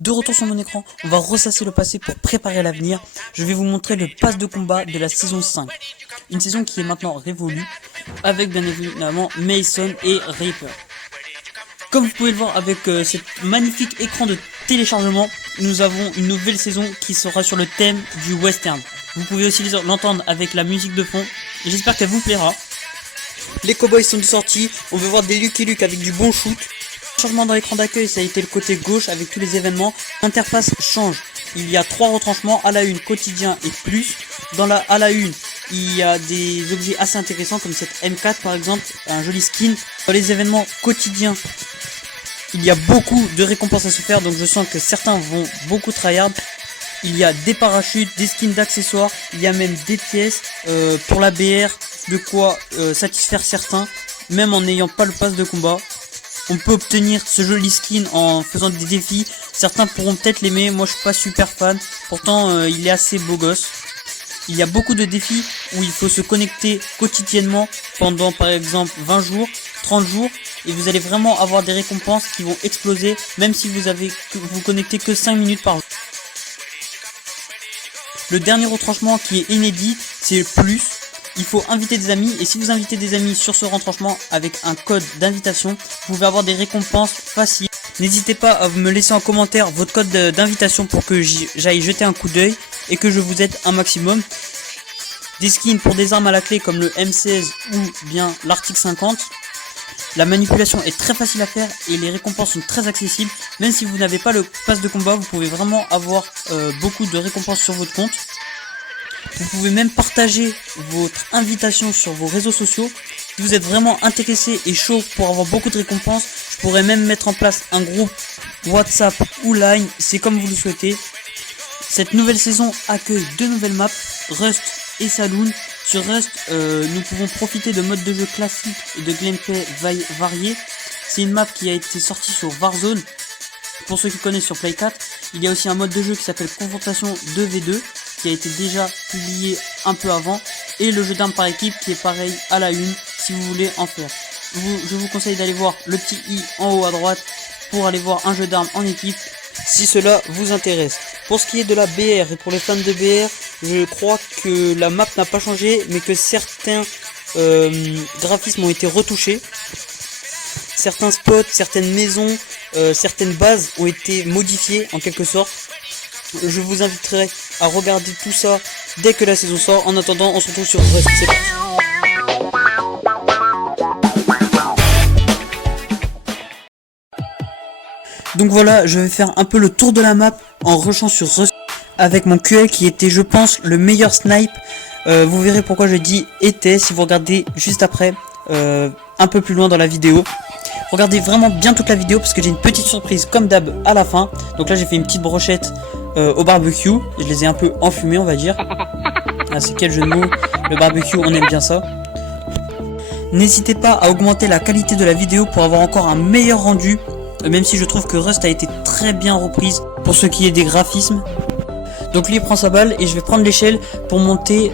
De retour sur mon écran, on va ressasser le passé pour préparer l'avenir. Je vais vous montrer le pass de combat de la saison 5. Une saison qui est maintenant révolue, avec bien évidemment Mason et Reaper. Comme vous pouvez le voir avec cet magnifique écran de téléchargement, nous avons une nouvelle saison qui sera sur le thème du western. Vous pouvez aussi l'entendre avec la musique de fond, et j'espère qu'elle vous plaira. Les cowboys sont de sortie, on veut voir des Lucky Luke avec du bon shoot. Changement dans l'écran d'accueil, ça a été le côté gauche avec tous les événements. L'interface change. Il y a 3 retranchements, à la une, quotidien et plus. À la une, il y a des objets assez intéressants comme cette M4 par exemple, un joli skin. Dans les événements quotidiens, il y a beaucoup de récompenses à se faire, donc je sens que certains vont beaucoup tryhard. Il y a des parachutes, des skins d'accessoires, il y a même des pièces pour la BR, de quoi satisfaire certains, même en n'ayant pas le pass de combat. On peut obtenir ce joli skin en faisant des défis. Certains pourront peut-être l'aimer, moi je suis pas super fan. Pourtant il est assez beau gosse. Il y a beaucoup de défis où il faut se connecter quotidiennement pendant par exemple 20 jours, 30 jours. Et vous allez vraiment avoir des récompenses qui vont exploser même si vous connectez que 5 minutes par jour. Le dernier retranchement qui est inédit, c'est le plus. Il faut inviter des amis, et si vous invitez des amis sur ce retranchement avec un code d'invitation, vous pouvez avoir des récompenses faciles. N'hésitez pas à me laisser en commentaire votre code d'invitation pour que j'aille jeter un coup d'œil et que je vous aide un maximum. Des skins pour des armes à la clé comme le M16 ou bien l'Arctique 50. La manipulation est très facile à faire et les récompenses sont très accessibles. Même si vous n'avez pas le pass de combat, vous pouvez vraiment avoir beaucoup de récompenses sur votre compte. Vous pouvez même partager votre invitation sur vos réseaux sociaux. Si vous êtes vraiment intéressé et chaud pour avoir beaucoup de récompenses, je pourrais même mettre en place un groupe WhatsApp ou Line, c'est comme vous le souhaitez. Cette nouvelle saison accueille 2 nouvelles maps, Rust et Saloon. Sur Rust, nous pouvons profiter de modes de jeu classiques et de gameplay variés. C'est une map qui a été sortie sur Warzone. Pour ceux qui connaissent sur Play 4, il y a aussi un mode de jeu qui s'appelle Confrontation 2v2. Qui a été déjà publié un peu avant, et le jeu d'armes par équipe qui est pareil à la une si vous voulez en faire. Je vous conseille d'aller voir le petit i en haut à droite pour aller voir un jeu d'armes en équipe si cela vous intéresse. Pour ce qui est de la BR et pour les fans de BR, je crois que la map n'a pas changé mais que certains graphismes ont été retouchés. Certains spots, certaines maisons, certaines bases ont été modifiées en quelque sorte. Je vous inviterai à regarder tout ça dès que la saison sort. En attendant, on se retrouve sur Rust. C'est parti. Donc voilà, je vais faire un peu le tour de la map en rushant sur Rust avec mon QL qui était, je pense, le meilleur snipe. Vous verrez pourquoi je dis était si vous regardez juste après, un peu plus loin dans la vidéo. Regardez vraiment bien toute la vidéo parce que j'ai une petite surprise comme d'hab à la fin. Donc là j'ai fait une petite brochette au barbecue. Je les ai un peu enfumés on va dire. Ah, c'est quel jeu de mots. Le barbecue, on aime bien ça. N'hésitez pas à augmenter la qualité de la vidéo pour avoir encore un meilleur rendu. Même si je trouve que Rust a été très bien reprise pour ce qui est des graphismes. Donc lui il prend sa balle et je vais prendre l'échelle pour monter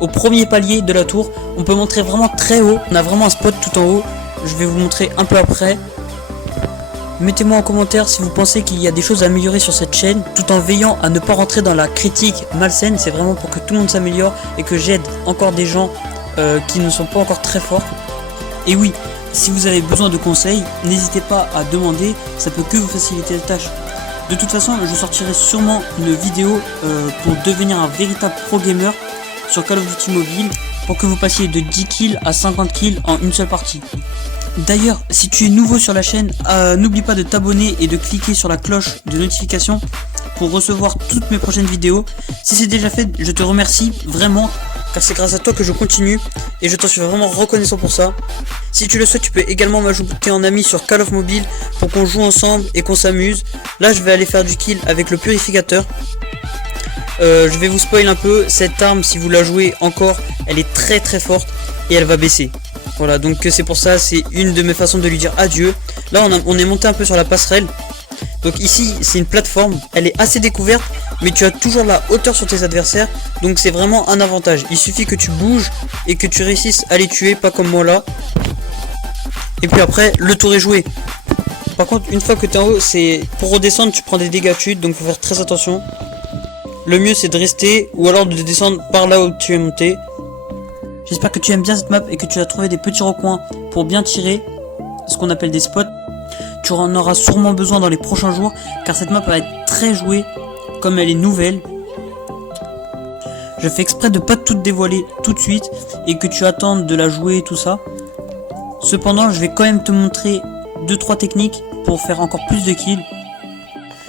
au premier palier de la tour. On peut monter vraiment très haut. On a vraiment un spot tout en haut. Je vais vous montrer un peu après. Mettez-moi en commentaire si vous pensez qu'il y a des choses à améliorer sur cette chaîne, tout en veillant à ne pas rentrer dans la critique malsaine. C'est vraiment pour que tout le monde s'améliore et que j'aide encore des gens qui ne sont pas encore très forts. Et oui, si vous avez besoin de conseils, n'hésitez pas à demander, ça peut que vous faciliter la tâche. De toute façon, je sortirai sûrement une vidéo pour devenir un véritable pro gamer sur Call of Duty Mobile, pour que vous passiez de 10 kills à 50 kills en une seule partie. D'ailleurs, si tu es nouveau sur la chaîne, n'oublie pas de t'abonner et de cliquer sur la cloche de notification pour recevoir toutes mes prochaines vidéos. Si c'est déjà fait, je te remercie vraiment, car c'est grâce à toi que je continue et je t'en suis vraiment reconnaissant pour ça. Si tu le souhaites, tu peux également m'ajouter en ami sur Call of Mobile pour qu'on joue ensemble et qu'on s'amuse. Là, je vais aller faire du kill avec le purificateur. Je vais vous spoil un peu, cette arme si vous la jouez encore, elle est très très forte et elle va baisser. Voilà, donc c'est pour ça, c'est une de mes façons de lui dire adieu. Là on est monté un peu sur la passerelle. Donc ici c'est une plateforme, elle est assez découverte, mais tu as toujours la hauteur sur tes adversaires. Donc c'est vraiment un avantage, il suffit que tu bouges et que tu réussisses à les tuer, pas comme moi là. Et puis après le tour est joué. Par contre, une fois que tu es en haut, c'est pour redescendre, tu prends des dégâts de chute, donc faut faire très attention. Le mieux c'est de rester ou alors de descendre par là où tu es monté. J'espère que tu aimes bien cette map et que tu as trouvé des petits recoins pour bien tirer, ce qu'on appelle des spots. Tu en auras sûrement besoin dans les prochains jours car cette map va être très jouée comme elle est nouvelle. Je fais exprès de pas tout dévoiler tout de suite et que tu attendes de la jouer et tout ça. Cependant, je vais quand même te montrer 2-3 techniques pour faire encore plus de kills.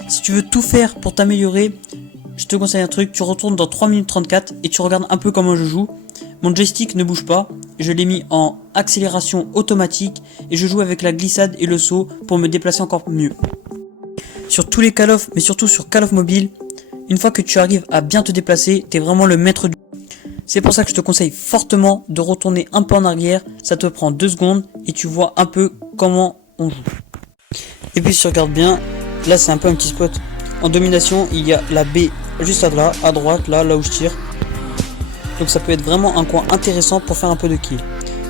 Si tu veux tout faire pour t'améliorer, je te conseille un truc, tu retournes dans 3 minutes 34 et tu regardes un peu comment je joue. Mon joystick ne bouge pas, je l'ai mis en accélération automatique et je joue avec la glissade et le saut pour me déplacer encore mieux. Sur tous les Call of, mais surtout sur Call of Mobile, une fois que tu arrives à bien te déplacer, t'es vraiment le maître du... C'est pour ça que je te conseille fortement de retourner un peu en arrière, ça te prend 2 secondes et tu vois un peu comment on joue. Et puis si tu regardes bien, là c'est un peu un petit spot. En domination, il y a la B juste là, à droite, là où je tire. Donc ça peut être vraiment un coin intéressant pour faire un peu de kill.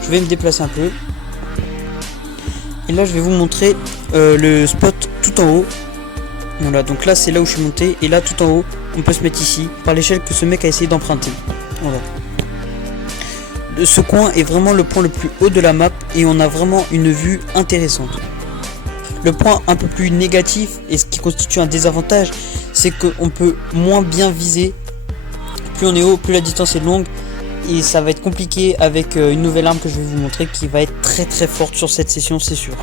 Je vais me déplacer un peu. Et là je vais vous montrer le spot tout en haut. Voilà, donc là c'est là où je suis monté. Et là tout en haut, on peut se mettre ici, par l'échelle que ce mec a essayé d'emprunter. Voilà. Ce coin est vraiment le point le plus haut de la map et on a vraiment une vue intéressante. Le point un peu plus négatif et ce qui constitue un désavantage, c'est qu'on peut moins bien viser. Plus on est haut, plus la distance est longue et ça va être compliqué avec une nouvelle arme que je vais vous montrer qui va être très très forte sur cette session, c'est sûr.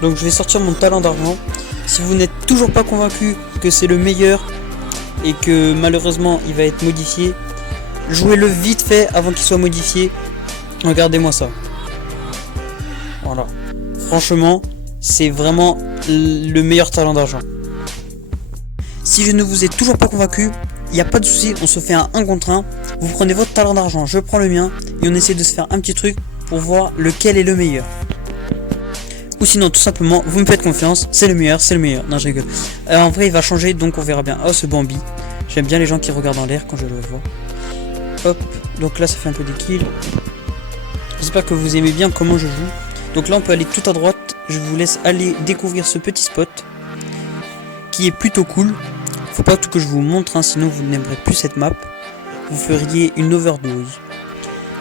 Donc je vais sortir mon talent d'argent. Si vous n'êtes toujours pas convaincu que c'est le meilleur et que malheureusement il va être modifié, jouez-le vite fait avant qu'il soit modifié. Regardez-moi ça. Voilà. Franchement, c'est vraiment le meilleur talent d'argent. Si je ne vous ai toujours pas convaincu, il n'y a pas de souci, on se fait un 1 contre 1. Vous prenez votre talent d'argent, je prends le mien et on essaie de se faire un petit truc pour voir lequel est le meilleur. Ou sinon, tout simplement, vous me faites confiance, c'est le meilleur, c'est le meilleur. Non, je rigole. En vrai, il va changer, donc on verra bien. Oh, ce Bambi. J'aime bien les gens qui regardent en l'air quand je le vois. Hop, donc là, ça fait un peu des kills. J'espère que vous aimez bien comment je joue. Donc là, on peut aller tout à droite. Je vous laisse aller découvrir ce petit spot qui est plutôt cool. Faut pas tout que je vous montre, hein, sinon vous n'aimerez plus cette map. Vous feriez une overdose.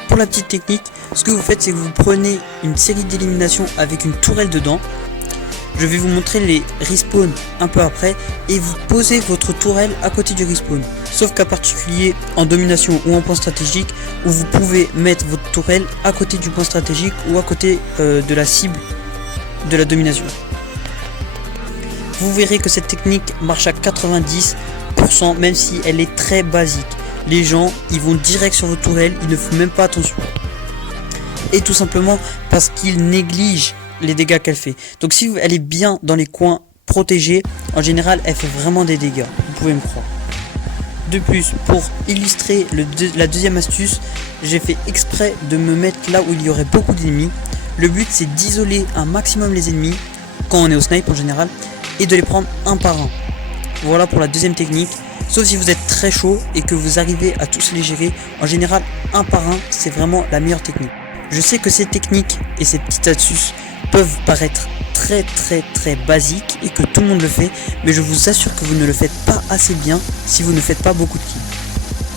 Pour la petite technique, ce que vous faites, c'est que vous prenez une série d'éliminations avec une tourelle dedans. Je vais vous montrer les respawns un peu après et vous posez votre tourelle à côté du respawn. Sauf qu'à particulier en domination ou en point stratégique, où vous pouvez mettre votre tourelle à côté du point stratégique ou à côté de la cible de la domination. Vous verrez que cette technique marche à 90%, même si elle est très basique. Les gens, ils vont direct sur votre tourelle, ils ne font même pas attention. Et tout simplement parce qu'ils négligent les dégâts qu'elle fait. Donc si elle est bien dans les coins protégés, en général, elle fait vraiment des dégâts. Vous pouvez me croire. De plus, pour illustrer la deuxième astuce, j'ai fait exprès de me mettre là où il y aurait beaucoup d'ennemis. Le but, c'est d'isoler un maximum les ennemis, quand on est au snipe en général, et de les prendre un par un. Voilà pour la deuxième technique. Sauf si vous êtes très chaud et que vous arrivez à tous les gérer, en général, un par un, c'est vraiment la meilleure technique. Je sais que ces techniques et ces petites astuces peuvent paraître très basiques et que tout le monde le fait, mais je vous assure que vous ne le faites pas assez bien si vous ne faites pas beaucoup de kills.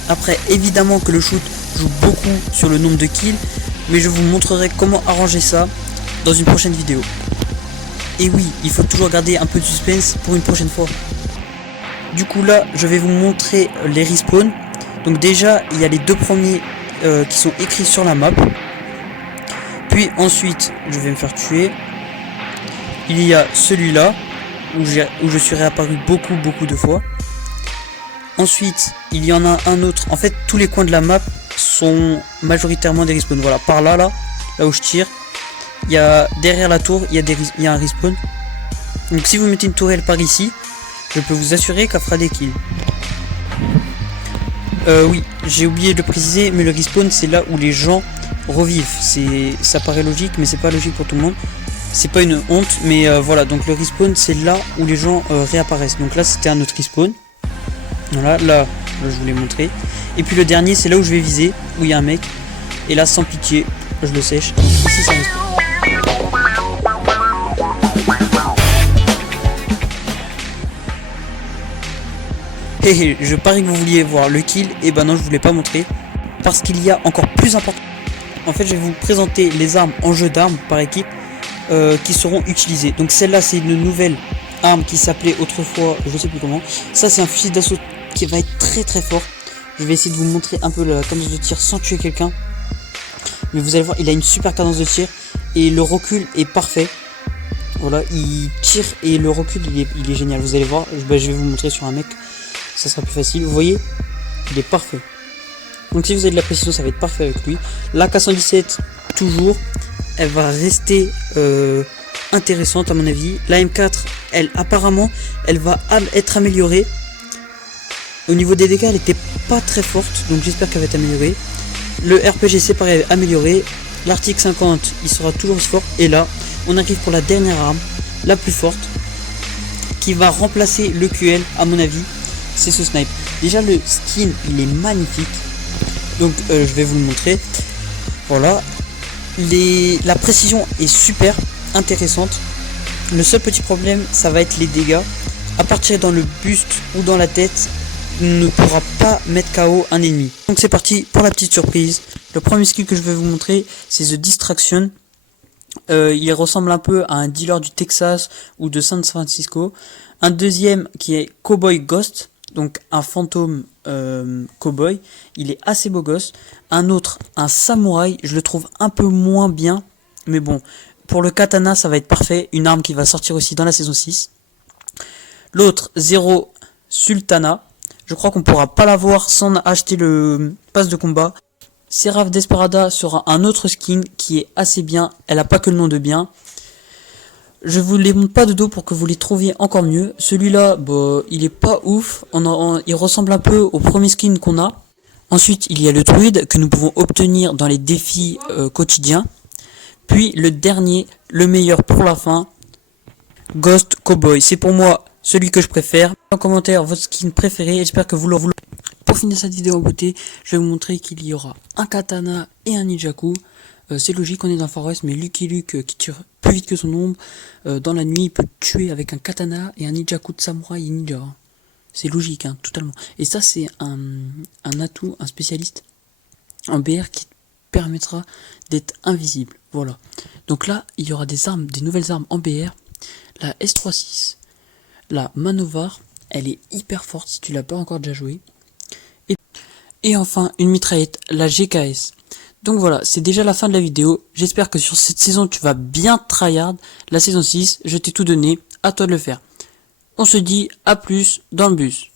Après, évidemment que le shoot joue beaucoup sur le nombre de kills, mais je vous montrerai comment arranger ça dans une prochaine vidéo. Et oui, il faut toujours garder un peu de suspense pour une prochaine fois. Du coup là, je vais vous montrer les respawns. Donc déjà, il y a les deux premiers qui sont écrits sur la map. Puis ensuite, je vais me faire tuer. Il y a celui-là, où je suis réapparu beaucoup de fois. Ensuite, il y en a un autre. En fait, tous les coins de la map sont majoritairement des respawns. Voilà, par là où je tire. Il y a derrière la tour, il y a un respawn. Donc si vous mettez une tourelle par ici, je peux vous assurer qu'elle fera des kills. Oui, j'ai oublié de le préciser, mais le respawn c'est là où les gens revivent. Ça paraît logique, mais c'est pas logique pour tout le monde. C'est pas une honte, mais voilà. Donc le respawn c'est là où les gens réapparaissent. Donc là c'était un autre respawn. Voilà, là je vous l'ai montré. Et puis le dernier c'est là où je vais viser, où il y a un mec. Et là sans pitié, je le sèche. Ici ça respawn. Hé, je parie que vous vouliez voir le kill, et ben non, je voulais pas montrer, parce qu'il y a encore plus important. En fait, je vais vous présenter les armes en jeu d'armes par équipe qui seront utilisées. Donc celle-là, c'est une nouvelle arme qui s'appelait autrefois, je sais plus comment. Ça, c'est un fusil d'assaut qui va être très très fort. Je vais essayer de vous montrer un peu la cadence de tir sans tuer quelqu'un. Mais vous allez voir, il a une super cadence de tir et le recul est parfait. Voilà, il tire et le recul il est génial. Vous allez voir, je vais vous montrer sur un mec, ça sera plus facile. Vous voyez, il est parfait. Donc si vous avez de la précision, ça va être parfait avec lui. La K117, toujours, elle va rester intéressante à mon avis. La M4, elle apparemment, elle va être améliorée. Au niveau des dégâts, elle était pas très forte, donc j'espère qu'elle va être améliorée. Le RPG, c'est pareil, amélioré. L'Arctique 50, il sera toujours aussi fort. Et là, on arrive pour la dernière arme, la plus forte, qui va remplacer le QL, à mon avis, c'est ce snipe. Déjà, le skin, il est magnifique. Donc, je vais vous le montrer. Voilà. La précision est super intéressante. Le seul petit problème, ça va être les dégâts. À partir dans le buste ou dans la tête, on ne pourra pas mettre KO un ennemi. Donc c'est parti pour la petite surprise. Le premier skill que je vais vous montrer, c'est The Distraction. Il ressemble un peu à un dealer du Texas ou de San Francisco. Un deuxième qui est Cowboy Ghost, donc un fantôme cowboy. Il est assez beau gosse. Un autre, un samouraï, je le trouve un peu moins bien, mais bon, pour le katana ça va être parfait. Une arme qui va sortir aussi dans la saison 6. L'autre, Zero Sultana. Je crois qu'on pourra pas l'avoir sans acheter le pass de combat. Seraph Desperada sera un autre skin qui est assez bien. Elle a pas que le nom de bien. Je vous les montre pas de dos pour que vous les trouviez encore mieux. Celui-là, bah, il est pas ouf. Il ressemble un peu au premier skin qu'on a. Ensuite, il y a le druide que nous pouvons obtenir dans les défis quotidiens. Puis le dernier, le meilleur pour la fin, Ghost Cowboy. C'est pour moi celui que je préfère. En commentaire votre skin préféré, j'espère que vous l'aurez. Pour finir cette vidéo en beauté, je vais vous montrer qu'il y aura un katana et un ninjaku. C'est logique, on est dans le forest, mais Lucky Luke qui tire plus vite que son ombre, dans la nuit il peut tuer avec un katana et un ninjaku de samouraï et ninja. C'est logique, hein, totalement. Et ça c'est un atout, un spécialiste en BR qui permettra d'être invisible. Voilà. Donc là, il y aura des armes, des nouvelles armes en BR. La S36, la Manovar, elle est hyper forte si tu l'as pas encore déjà joué. Et enfin, une mitraillette, la GKS. Donc voilà, c'est déjà la fin de la vidéo. J'espère que sur cette saison, tu vas bien tryhard. La saison 6, je t'ai tout donné, à toi de le faire. On se dit à plus dans le bus.